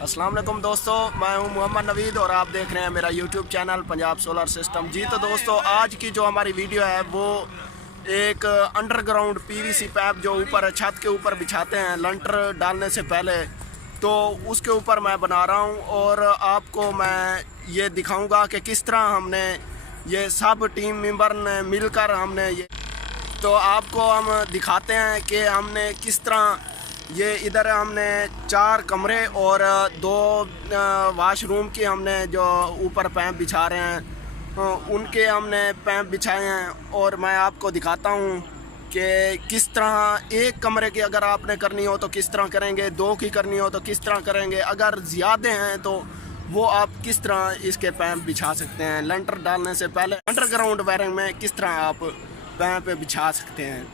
अस्सलाम वालेकुम दोस्तों, मैं हूं मोहम्मद नवीद और आप देख रहे हैं मेरा YouTube channel Punjab solar system. जी तो दोस्तों, आज की जो हमारी वीडियो है वो एक अंडरग्राउंड पीवीसी पाइप जो ऊपर छत के ऊपर बिछाते हैं लंटर डालने से पहले, तो उसके ऊपर मैं बना रहा हूं और आपको मैं ये दिखाऊंगा कि किस तरह हमने ये सब टीम मेंबर ने मिलकर हमने ये, तो आपको हम दिखाते हैं कि हमने किस तरह ये इधर हमने 4 कमरे और 2 वाशरूम की हमने जो ऊपर पैंप बिछा रहे हैं उनके हमने पैंप बिछाए हैं। और मैं आपको दिखाता हूँ कि किस तरह एक कमरे की अगर आपने करनी हो तो किस तरह करेंगे, 2 की करनी हो तो किस तरह करेंगे, अगर ज़्यादा हैं तो वो आप किस तरह इसके पैंप बिछा सकते हैं। लंटर डालने से पहले अंडरग्राउंड वायरिंग में किस तरह आप पैंप बिछा सकते हैं।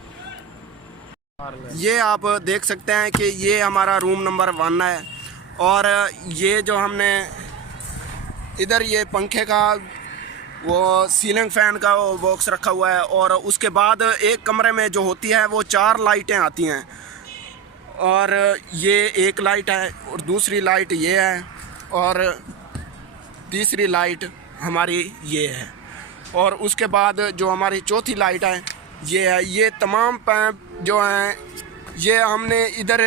ये आप देख सकते हैं कि ये हमारा रूम नंबर 1 है और ये जो हमने इधर ये पंखे का वो सीलिंग फ़ैन का वो बॉक्स रखा हुआ है और उसके बाद एक कमरे में जो होती है वो 4 लाइटें आती हैं और ये एक लाइट है और दूसरी लाइट ये है और तीसरी लाइट हमारी ये है और उसके बाद जो हमारी चौथी लाइट है ये है। ये तमाम पैंप जो हैं ये हमने इधर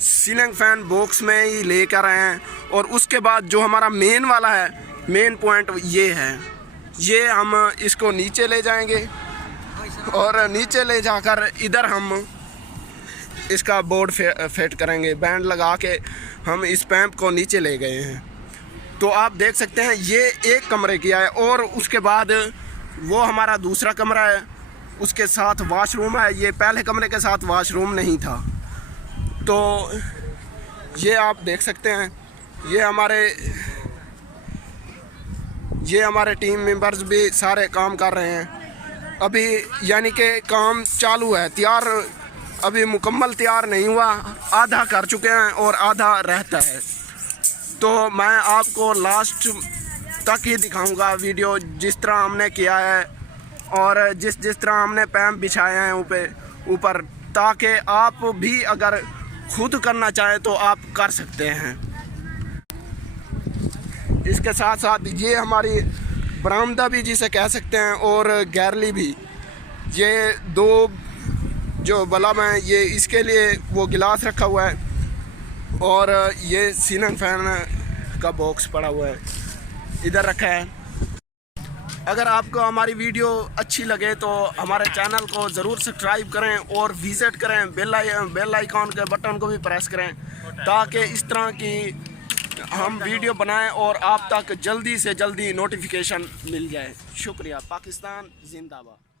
सीलिंग फ़ैन बॉक्स में ही लेकर आए हैं और उसके बाद जो हमारा मेन वाला है, मेन पॉइंट ये है, ये हम इसको नीचे ले जाएंगे और नीचे ले जाकर इधर हम इसका बोर्ड फिट करेंगे। बैंड लगा के हम इस पैंप को नीचे ले गए हैं। तो आप देख सकते हैं ये एक कमरे किया है और उसके बाद वो हमारा दूसरा कमरा है, उसके साथ वॉशरूम है। ये पहले कमरे के साथ वॉशरूम नहीं था। तो ये आप देख सकते हैं ये हमारे टीम मेंबर्स भी सारे काम कर रहे हैं अभी, यानी कि काम चालू है, तैयार अभी मुकम्मल तैयार नहीं हुआ, आधा कर चुके हैं और आधा रहता है। तो मैं आपको लास्ट तक ही दिखाऊंगा वीडियो जिस तरह हमने किया है और जिस तरह हमने पैंप बिछाए हैं ऊपर, ताकि आप भी अगर खुद करना चाहें तो आप कर सकते हैं। इसके साथ साथ ये हमारी बरामदा भी जिसे कह सकते हैं और गैरली भी, ये 2 जो बल्ब हैं ये इसके लिए वो गिलास रखा हुआ है और ये सीलिंग फैन का बॉक्स पड़ा हुआ है इधर रखा है। अगर आपको हमारी वीडियो अच्छी लगे तो हमारे चैनल को ज़रूर सब्सक्राइब करें और विज़िट करें, बेल आइकॉन के बटन को भी प्रेस करें ताकि इस तरह की हम वीडियो बनाएं और आप तक जल्दी से जल्दी नोटिफिकेशन मिल जाए। शुक्रिया। पाकिस्तान जिंदाबाद।